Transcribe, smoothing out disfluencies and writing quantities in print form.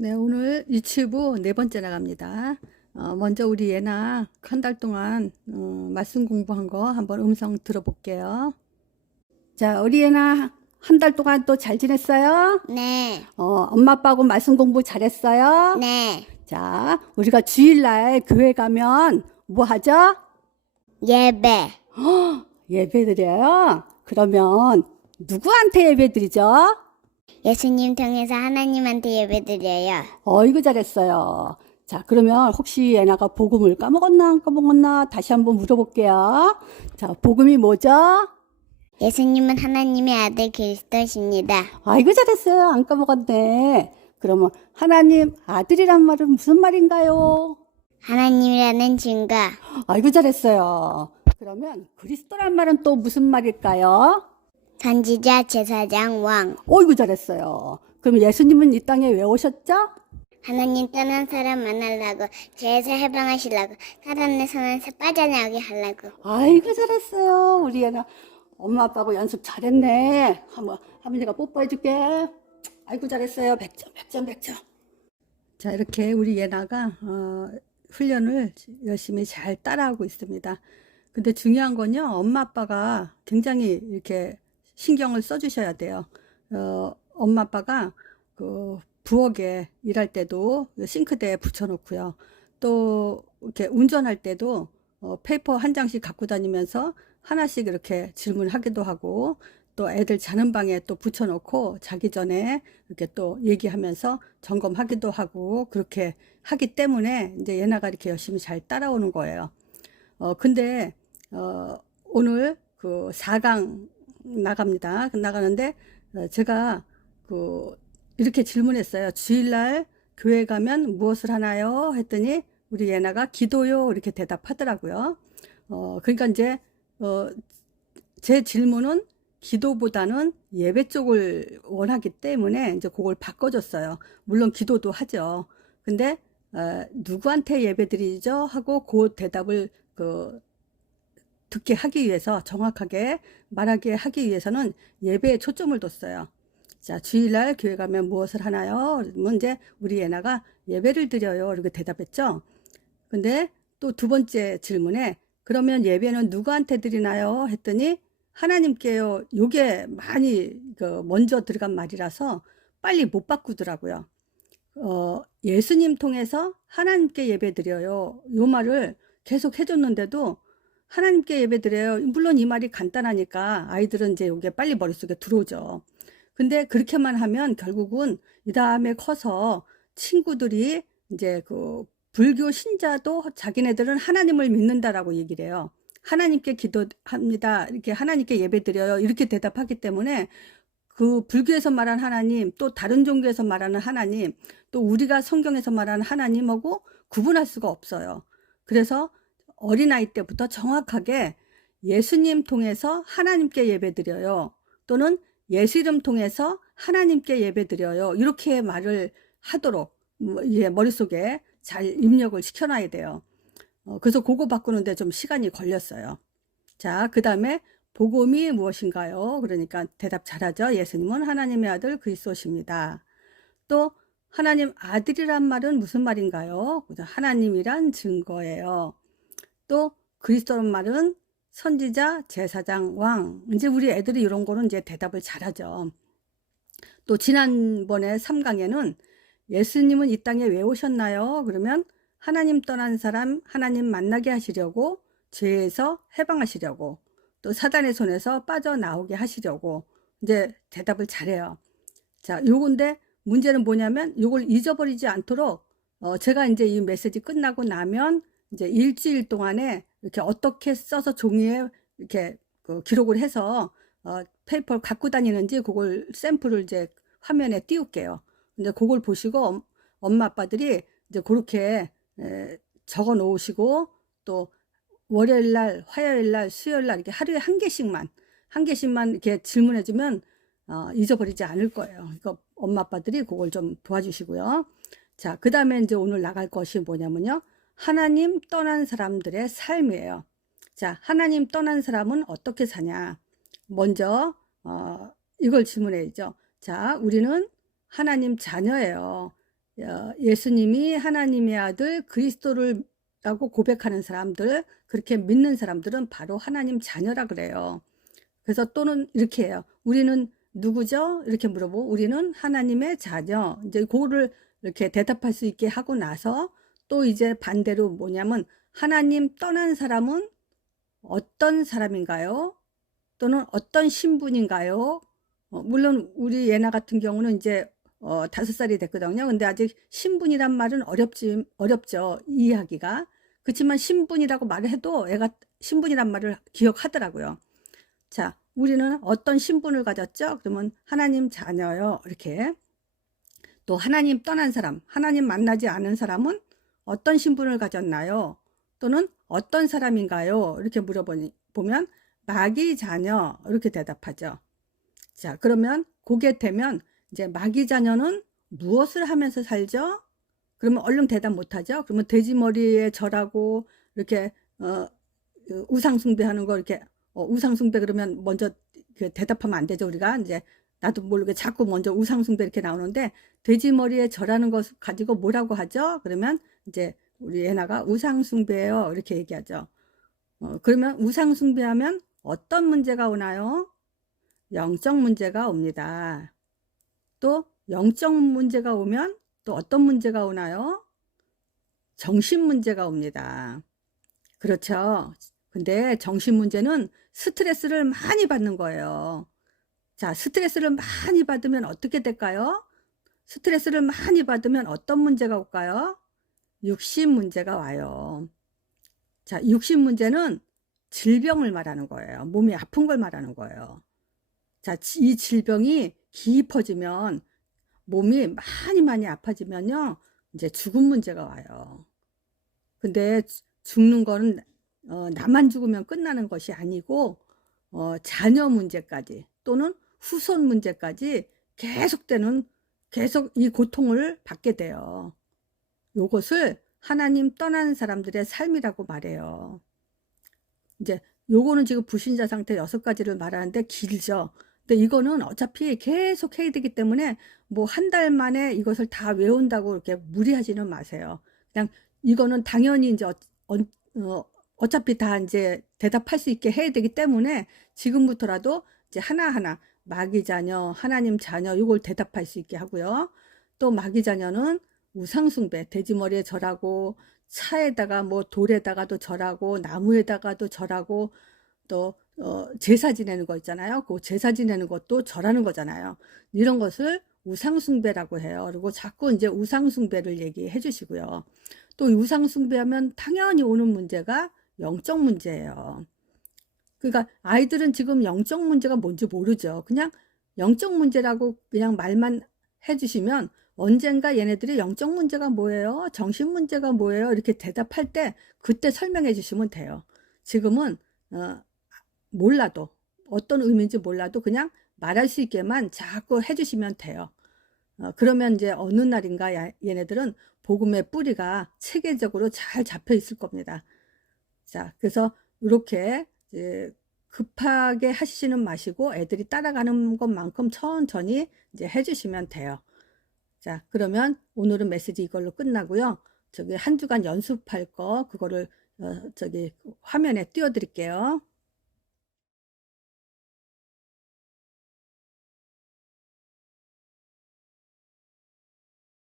네, 오늘 유치부 네 번째 나갑니다. 먼저 우리 예나 한 달 동안 말씀 공부한 거 한번 음성 들어볼게요. 자, 우리 예나 한 달 동안 또 잘 지냈어요? 네, 엄마 아빠하고 말씀 공부 잘했어요? 네, 자, 우리가 주일날 교회 가면 뭐 하죠? 예배, 예배 드려요? 그러면 누구한테 예배 드리죠? 예수님 통해서 하나님한테 예배 드려요. 이거 잘했어요. 자, 그러면 혹시 예나가 복음을 까먹었나 안 까먹었나 다시 한번 물어볼게요. 자, 복음이 뭐죠? 예수님은 하나님의 아들 그리스도십니다. 이거 잘했어요. 안 까먹었네. 그러면 하나님 아들이란 말은 무슨 말인가요? 하나님이라는 증거, 이거 잘했어요. 그러면 그리스도란 말은 또 무슨 말일까요? 선지자, 제사장, 왕. 이거 잘했어요. 그럼 예수님은 이 땅에 왜 오셨죠? 하나님 떠난 사람 만나려고, 죄에서 해방하시려고, 사단의 손에서 빠져나오게 하려고. 이거 잘했어요. 우리 애나 엄마 아빠하고 연습 잘했네. 할머니가 뽀뽀해줄게. 아이고 잘했어요. 100점, 100점, 100점. 자, 이렇게 우리 예나가 훈련을 열심히 잘 따라하고 있습니다. 근데 중요한 건요, 엄마 아빠가 굉장히 이렇게 신경을 써주셔야 돼요. 엄마 아빠가 그 부엌에 일할 때도 싱크대에 붙여놓고요. 또 이렇게 운전할 때도 페이퍼 한 장씩 갖고 다니면서 하나씩 이렇게 질문하기도 하고, 또 애들 자는 방에 또 붙여놓고 자기 전에 이렇게 또 얘기하면서 점검하기도 하고, 그렇게 하기 때문에 이제 예나가 이렇게 열심히 잘 따라오는 거예요. 근데 오늘 그 4강 나갑니다. 나가는데 제가 이렇게 질문했어요. 주일날 교회 가면 무엇을 하나요? 했더니 우리 예나가 기도요 이렇게 대답하더라고요. 그러니까 이제 제 질문은 기도보다는 예배 쪽을 원하기 때문에 이제 그걸 바꿔줬어요. 물론 기도도 하죠. 근데 누구한테 예배 드리죠? 하고 그 대답을 듣게 하기 위해서, 정확하게 말하게 하기 위해서는 예배에 초점을 뒀어요. 자, 주일날 교회 가면 무엇을 하나요? 그러면 이제 우리 예나가 예배를 드려요 이렇게 대답했죠. 근데 또 두 번째 질문에 그러면 예배는 누구한테 드리나요? 했더니 하나님께요. 요게 많이 먼저 들어간 말이라서 빨리 못 바꾸더라고요. 예수님 통해서 하나님께 예배 드려요. 요 말을 계속 해줬는데도 하나님께 예배 드려요. 물론 이 말이 간단하니까 아이들은 이제 요게 빨리 머릿속에 들어오죠. 근데 그렇게만 하면 결국은 이 다음에 커서 친구들이 이제 불교 신자도 자기네들은 하나님을 믿는다라고 얘기를 해요. 하나님께 기도합니다. 이렇게 하나님께 예배 드려요. 이렇게 대답하기 때문에 그 불교에서 말하는 하나님, 또 다른 종교에서 말하는 하나님, 또 우리가 성경에서 말하는 하나님하고 구분할 수가 없어요. 그래서 어린아이 때부터 정확하게 예수님 통해서 하나님께 예배 드려요. 또는 예수 이름 통해서 하나님께 예배 드려요. 이렇게 말을 하도록 머릿속에 잘 입력을 시켜놔야 돼요. 그래서 그거 바꾸는데 좀 시간이 걸렸어요. 자, 그 다음에 복음이 무엇인가요? 그러니까 대답 잘하죠. 예수님은 하나님의 아들 그리스도십니다. 또 하나님 아들이란 말은 무슨 말인가요? 하나님이란 증거예요. 또 그리스도란 말은 선지자, 제사장, 왕. 이제 우리 애들이 이런 거는 이제 대답을 잘하죠. 또 지난번에 3강에는 예수님은 이 땅에 왜 오셨나요? 그러면 하나님 떠난 사람 하나님 만나게 하시려고, 죄에서 해방하시려고, 또 사단의 손에서 빠져나오게 하시려고 이제 대답을 잘해요. 자, 요건데 문제는 뭐냐면 요걸 잊어버리지 않도록 제가 이제 이 메시지 끝나고 나면 이제 일주일 동안에 이렇게 어떻게 써서 종이에 이렇게 기록을 해서 페이퍼를 갖고 다니는지 그걸 샘플을 이제 화면에 띄울게요. 이제 그걸 보시고 엄마 아빠들이 이제 그렇게 적어 놓으시고, 또 월요일 날, 화요일 날, 수요일 날 이렇게 하루에 한 개씩만 이렇게 질문해 주면 잊어버리지 않을 거예요. 그러니까 엄마 아빠들이 그걸 좀 도와주시고요. 자, 그 다음에 이제 오늘 나갈 것이 뭐냐면요, 하나님 떠난 사람들의 삶이에요. 자, 하나님 떠난 사람은 어떻게 사냐? 먼저 이걸 질문해야죠. 자, 우리는 하나님 자녀예요. 예수님이 하나님의 아들 그리스도라고 고백하는 사람들, 그렇게 믿는 사람들은 바로 하나님 자녀라 그래요. 그래서 또는 이렇게 해요. 우리는 누구죠? 이렇게 물어보고 우리는 하나님의 자녀. 이제 그거를 이렇게 대답할 수 있게 하고 나서 또 이제 반대로 뭐냐면 하나님 떠난 사람은 어떤 사람인가요? 또는 어떤 신분인가요? 물론 우리 예나 같은 경우는 이제 5살이 됐거든요. 근데 아직 신분이란 말은 어렵죠. 이해하기가. 그렇지만 신분이라고 말을 해도 애가 신분이란 말을 기억하더라고요. 자, 우리는 어떤 신분을 가졌죠? 그러면 하나님 자녀요. 이렇게. 또 하나님 떠난 사람, 하나님 만나지 않은 사람은 어떤 신분을 가졌나요? 또는 어떤 사람인가요? 이렇게 물어보면 마귀 자녀 이렇게 대답하죠. 자, 그러면 그게 되면 이제 마귀 자녀는 무엇을 하면서 살죠? 그러면 얼른 대답 못하죠. 그러면 돼지머리에 절하고 이렇게 우상 숭배하는 거 이렇게 우상 숭배 그러면 먼저 대답하면 안 되죠. 우리가 이제 나도 모르게 자꾸 먼저 우상 숭배 이렇게 나오는데 돼지머리에 절하는 것 가지고 뭐라고 하죠? 그러면 이제 우리 예나가 우상 숭배예요. 이렇게 얘기하죠. 그러면 우상 숭배하면 어떤 문제가 오나요? 영적 문제가 옵니다. 또 영적 문제가 오면 또 어떤 문제가 오나요? 정신 문제가 옵니다. 그렇죠. 근데 정신 문제는 스트레스를 많이 받는 거예요. 자, 스트레스를 많이 받으면 어떻게 될까요? 스트레스를 많이 받으면 어떤 문제가 올까요? 육신 문제가 와요. 자, 육신 문제는 질병을 말하는 거예요. 몸이 아픈 걸 말하는 거예요. 자, 이 질병이 깊어지면 몸이 많이 아파지면요. 이제 죽음 문제가 와요. 근데 죽는 거는 나만 죽으면 끝나는 것이 아니고 자녀 문제까지 또는 후손 문제까지 계속 이 고통을 받게 돼요. 요것을 하나님 떠난 사람들의 삶이라고 말해요. 이제 요거는 지금 불신자 상태 6가지를 말하는데 길죠. 근데 이거는 어차피 계속 해야 되기 때문에 뭐 한 달 만에 이것을 다 외운다고 이렇게 무리하지는 마세요. 그냥 이거는 당연히 이제 어차피 다 이제 대답할 수 있게 해야 되기 때문에 지금부터라도 이제 하나하나 마귀 자녀, 하나님 자녀 이걸 대답할 수 있게 하고요. 또 마귀 자녀는 우상숭배, 돼지머리에 절하고 차에다가 뭐 돌에다가도 절하고 나무에다가도 절하고 또 제사 지내는 거 있잖아요. 그 제사 지내는 것도 절하는 거잖아요. 이런 것을 우상숭배라고 해요. 그리고 자꾸 이제 우상숭배를 얘기해 주시고요. 또 우상숭배하면 당연히 오는 문제가 영적 문제예요. 그러니까 아이들은 지금 영적 문제가 뭔지 모르죠. 그냥 영적 문제라고 그냥 말만 해주시면 언젠가 얘네들이 영적 문제가 뭐예요? 정신 문제가 뭐예요? 이렇게 대답할 때 그때 설명해 주시면 돼요. 지금은 몰라도 어떤 의미인지 몰라도 그냥 말할 수 있게만 자꾸 해주시면 돼요. 그러면 이제 어느 날인가 얘네들은 복음의 뿌리가 체계적으로 잘 잡혀 있을 겁니다. 자, 그래서 이렇게 이제 급하게 하시지는 마시고 애들이 따라가는 것만큼 천천히 이제 해주시면 돼요. 자, 그러면 오늘은 메시지 이걸로 끝나고요. 저기 한 주간 연습할 거 그거를 저기 화면에 띄워 드릴게요.